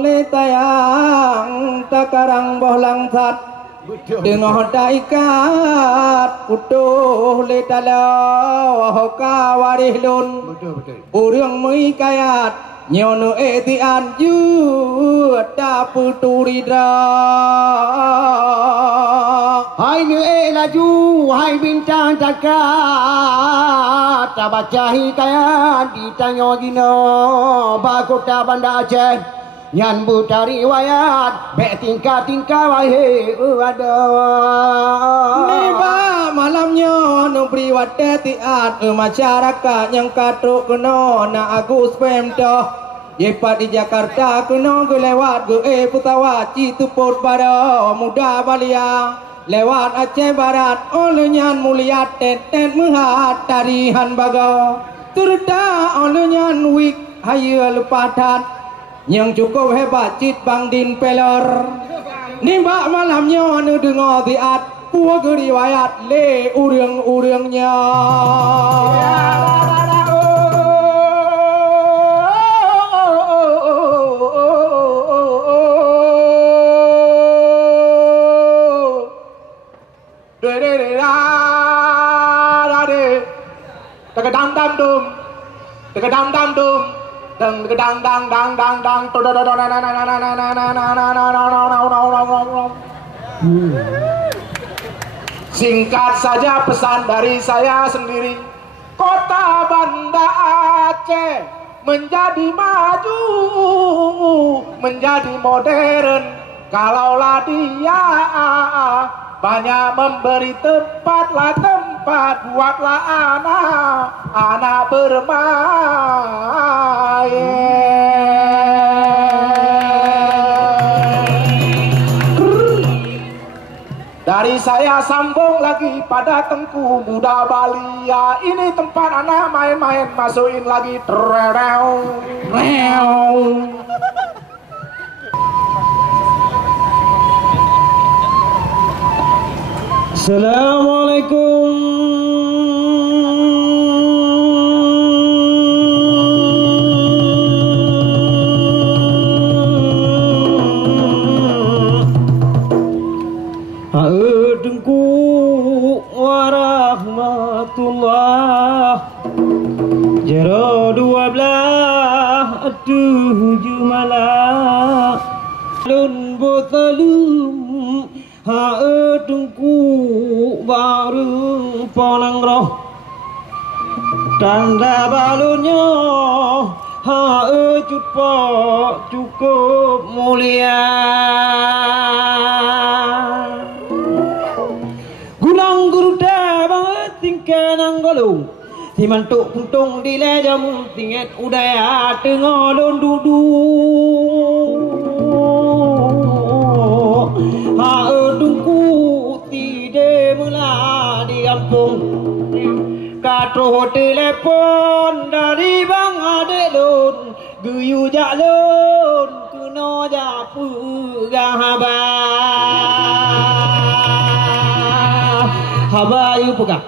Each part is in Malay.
le tayang takarang bohlang sat dengan daikat utuh le talau kawarih lun urang mei kayat nyono etian yu ta puturida hai nge laju hai bintang takat tabacahi kaya ditanyo gino bakota Banda Aceh nyan buta riwayat be tingkah-tingkah wae ada niba malamnya nu priwate tiat masyarakat yang katruk kena na Agus Pemda yepat di Jakarta kena lewat ge Putawat Cituput pada muda balia lewat Aceh Barat oleh nyan mulia tetet mehat tarihan baga turda oleh nyan wik hayal padat yang cukup hebat cit Bang Din Pelor nimba malamnya nu dengar tiat puak riwayat le urang-urangnya Tegadang dam dum, tegadang dam dum, dang tegadang dang dang dang dang, singkat saja pesan dari saya sendiri, kota Banda Aceh menjadi maju, menjadi modern, kalaulah dia banyak memberi tempatlah tempat buatlah anak bermain. Dari saya sambung lagi pada Tengku Muda Balia. Ini tempat anak main-main, masukin lagi trereu. Assalamualaikum. Adengku warahmatullah jero 12 tujuh malam lun botalum ha adengku baru ponang roh tanda balunnya ha cukup mulia gulang guruda banget tingkah nanggolong si mantuk puntung di lejamu tinget udaya tengolon duduk haedungku tidak mula di kampung katro telepon dari Bang Adelun guyu jalun kuno japu gahaba haba yu puka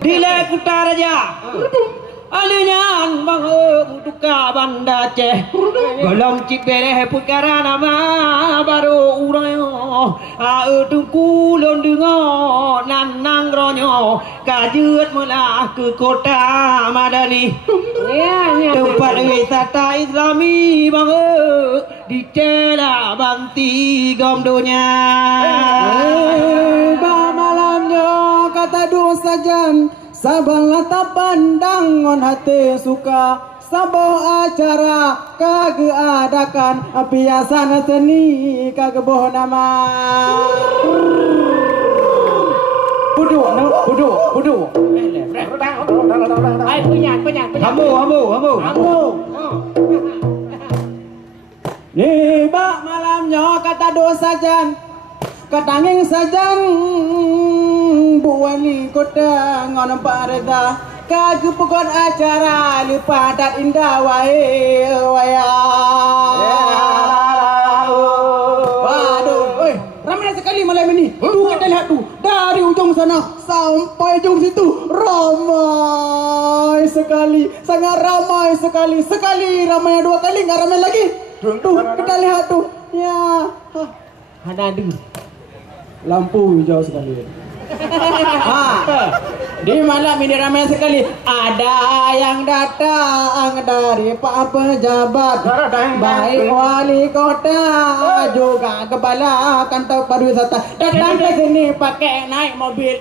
dile kutaraja alinyan Bang duka Banda Aceh golong cipere perkara nama baru urayo aedungku londungo nanang ronyo kajut mula ke kota Madani tempat wisata Islami Bang di Cela Banti Gomdonya malamnya kata dosa jam sabalah tak pandang on hati suka sabo acara kage adakan biasa seni kage boh nama budu ai punya hambu nih bak malamnya kata dosa jan katanging sajan buani kota ngon pareda kage pokon acara lipadat indah wae waya waduh ramai sekali malam ini tuh kita lihat tuh dari ujung sana sampai ujung situ ramai sekali sangat ramai sekali ramai 2 kali nggak ramai lagi Tuh, kita lihat tuh. Ya. Ada lampu hijau sekali. Di malam ini ramai sekali. Ada yang datang dari Pak Pejabat, baik wali kota juga kepala kantor pariwisata, datang ke sini pakai naik mobil.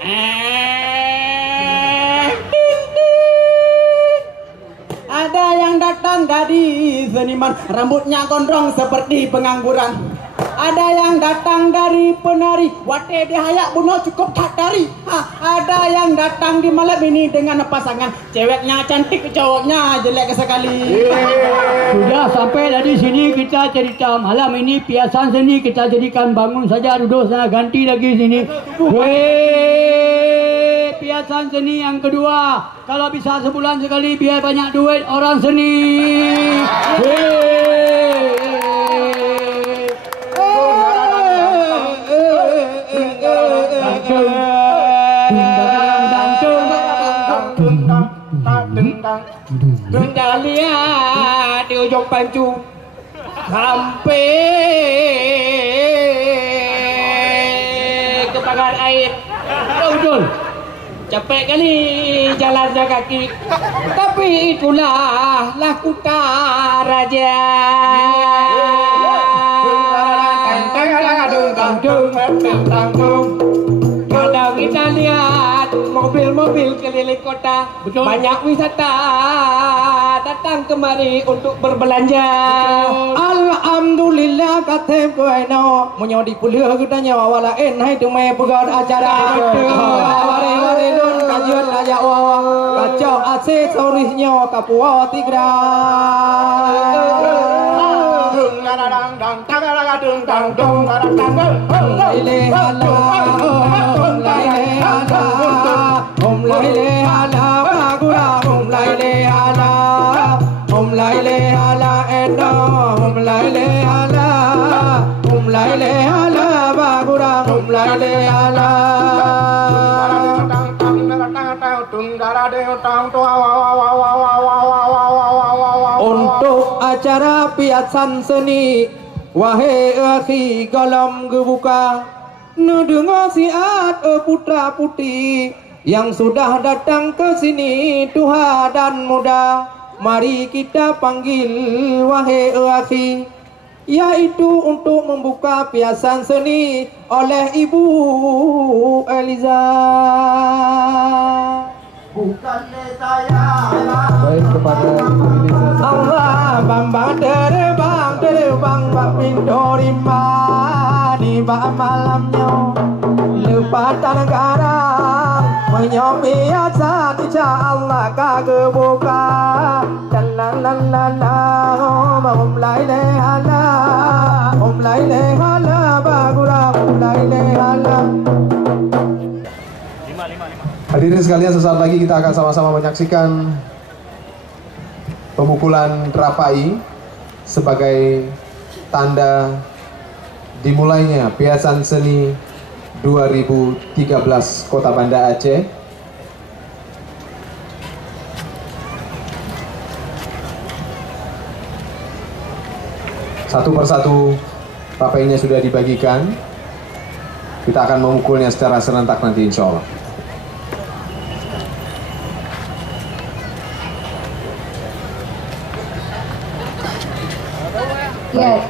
Ada yang datang dari seniman, rambutnya gondrong seperti pengangguran. Ada yang datang dari penari, wate dihayak bunuh cukup tak dari. Ada yang datang di malam ini dengan pasangan, ceweknya cantik, cowoknya jelek sekali. Sudah sampai dari sini kita cerita malam ini piasan seni kita jadikan bangun saja, duduk sana ganti lagi sini. Piasan seni yang kedua, kalau bisa sebulan sekali biar banyak duit orang seni. Tunda lihat di ujung pancu sampai ke pagar air. Betul. Capek kali jalannya kaki, tapi itulah lakuta raja. Kalau kita lihat mobil-mobil keliling kota, betul. Banyak wisata datang kemari untuk berbelanja. Alhamdulillah katem ko no munyodi pulih gudanya wala en hai tu me pegad acara ware don kajian aja kacau ase sorihnya kapuo tigra untuk acara piasan seni wahai akhi galam gebuka nedengar siat putra putih yang sudah datang ke sini tua dan muda, mari kita panggil wahai akhi, yaitu untuk membuka piasan seni oleh Ibu Eliza. Bukan saya. Baik kepada Ibu Eliza. Allah bambang terbang bapin di bak malamnya lepatan garang menyomi asa insya Allah kagak buka dan laile bagura laile. Hadirin sekalian, sesaat lagi kita akan sama-sama menyaksikan pemukulan rapai sebagai tanda dimulainya piasan seni 2013 Kota Banda Aceh. Satu persatu rapainya sudah dibagikan. Kita akan memukulnya secara serentak nanti insya Allah. Ya,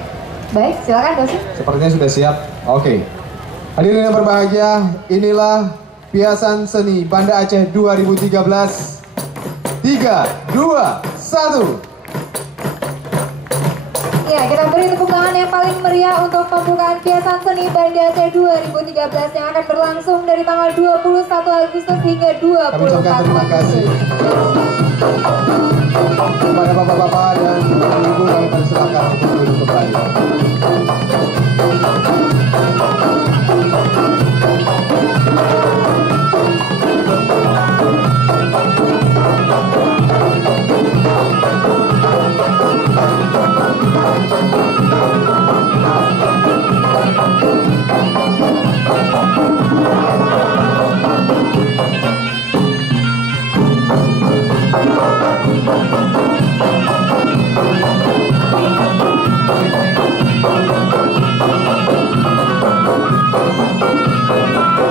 baik, silakan dosen. Sepertinya sudah siap. Oke. Hadirin yang berbahagia, inilah piasan seni Banda Aceh 2013. 3, 2, 1. Ya, kita beri tepuk tangan yang paling meriah untuk pembukaan piasan seni Banda Aceh 2013 yang akan berlangsung dari tanggal 21 Agustus hingga 24 Kami ucapkan terima kasih kepada bapak-bapak dan ibu-ibu. Kami persilakan untuk duduk kembali. Thank you.